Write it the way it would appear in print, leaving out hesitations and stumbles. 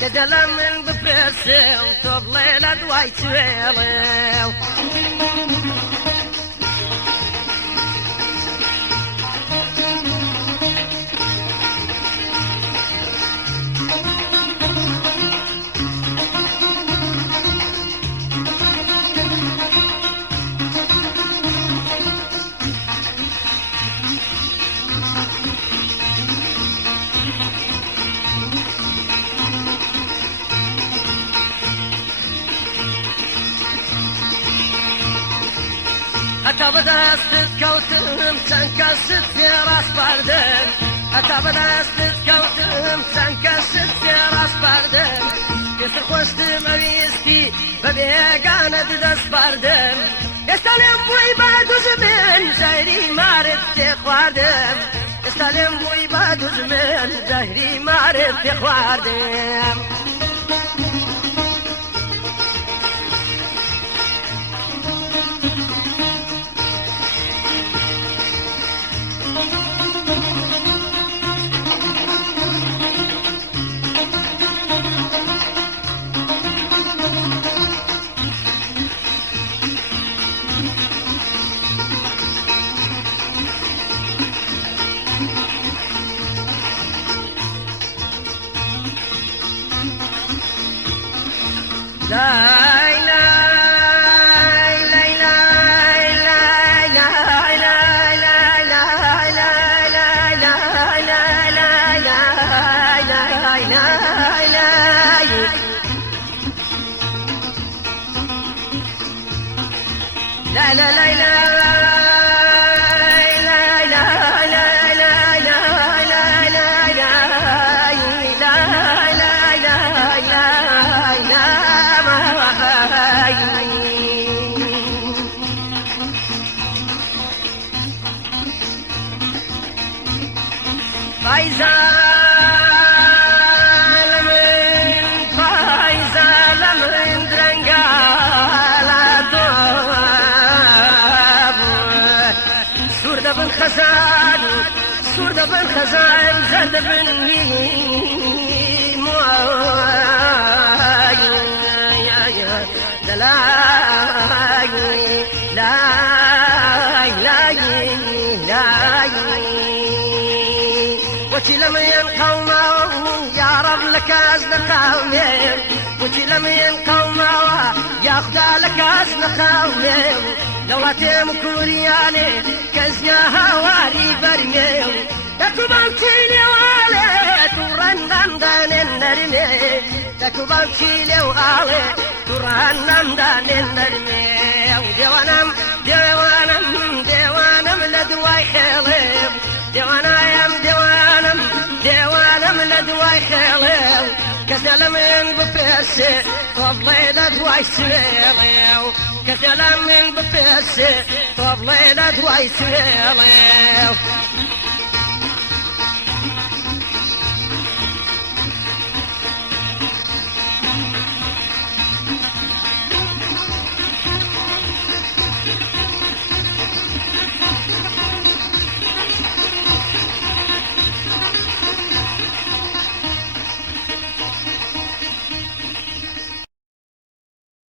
كدلا من ببرسي وطبلي لدواي تويلي أتا بدست تكوتم تنكست في راس باردن أتا بدست تكوتم تنكست في راس باردن كسر خوشت مويستي ببيقانة دست باردن استلم بوي بعد زمن زهري مارد تخواردم استلم بوي بعد زمن زهري مارد تخواردم سورد بن خزان زاد بن ميم لا لا لا لا وتي لم ينقوم يا رب لك أصدقاء وتي لم ينقوم يا خدا لك أصدقاء لو أتم كورياني كزيا هواري برميو تكبرتيني والي ترنم دان النرمي تكبرتيني والي ترنم دان النرمي ديوانم ديوانم ديوانم لدواي خيلم ديوانم ديوانم ديوانم لدواي خيلم كسل من بفرسي طبلي لدواي سويلم كسل من بفرسي طبلي لدواي سويلم